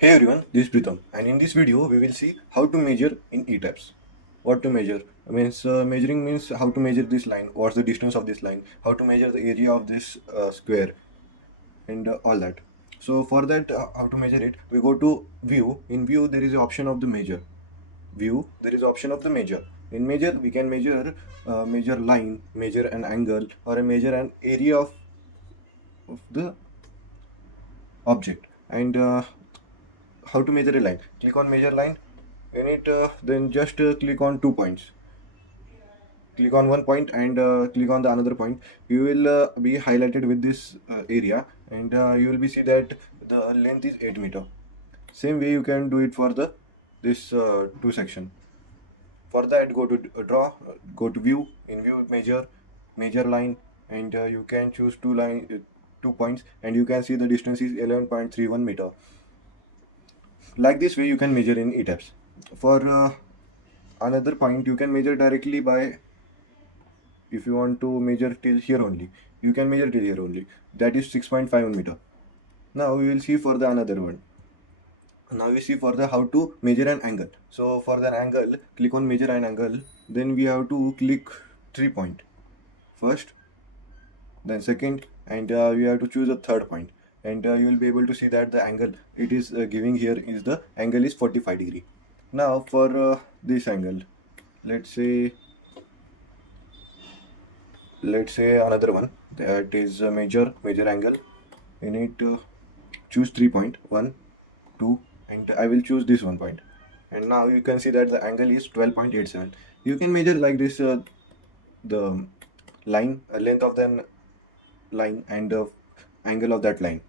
Hey everyone, this is Pritham, and in this video we will see how to measure in ETABS. What to measure means measuring means how to measure this line, what's the distance of this line, how to measure the area of this square, and all that. So for that, how to measure it, we go to view. In view there is an option of the measure. View there is option of the measure. In measure we can measure line, measure an angle, or measure an area of the object. And how to measure a line? Click on measure line. In it, then just click on 2 points. Click on one point and click on the another point. You will be highlighted with this area, and you will be see that the length is 8 meter. Same way you can do it for the this two section. For that, go to draw, go to view. In view, measure line, and you can choose 2 points, and you can see the distance is 11.31 meter. Like this way, you can measure in ETABS. For another point, you can measure directly by, if you want to measure till here only, you can measure till here only. That is 6.5 meter. Now we will see for the another one. Now we see for the how to measure an angle. So for the angle, click on measure an angle. Then we have to click 3 point. First, then second, and we have to choose a third point. And you will be able to see that the angle it is giving here is the angle is 45 degree. Now for this angle, let's say another one, that is measure angle. In it, choose 3 point, 1 2, and I will choose this 1 point, and now you can see that the angle is 12.87. You can measure like this the line, length of the line, and the angle of that line.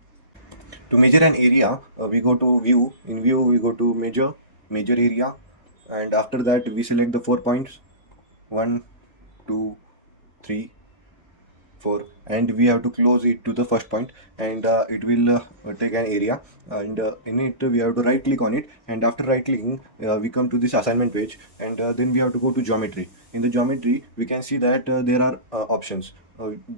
To measure an area, we go to view. In view we go to measure area, and after that we select the 4 points, 1 2 3 4, and we have to close it to the first point, and it will take an area, and in it we have to right click on it, and after right clicking we come to this assignment page, and then we have to go to geometry. In the geometry we can see that there are options.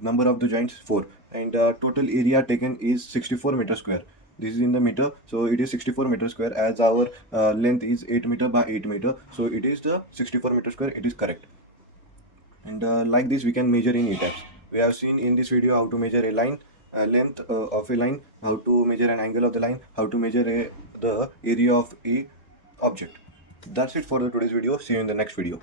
Number of the joints 4, and total area taken is 64 meter square. This is in the meter, so it is 64 meter square, as our length is 8 meter by 8 meter, so it is the 64 meter square, it is correct. And like this we can measure in ETABS. We have seen in this video how to measure a line, length of a line, how to measure an angle of the line, how to measure the area of a object. That's it for the today's video. See you in the next video.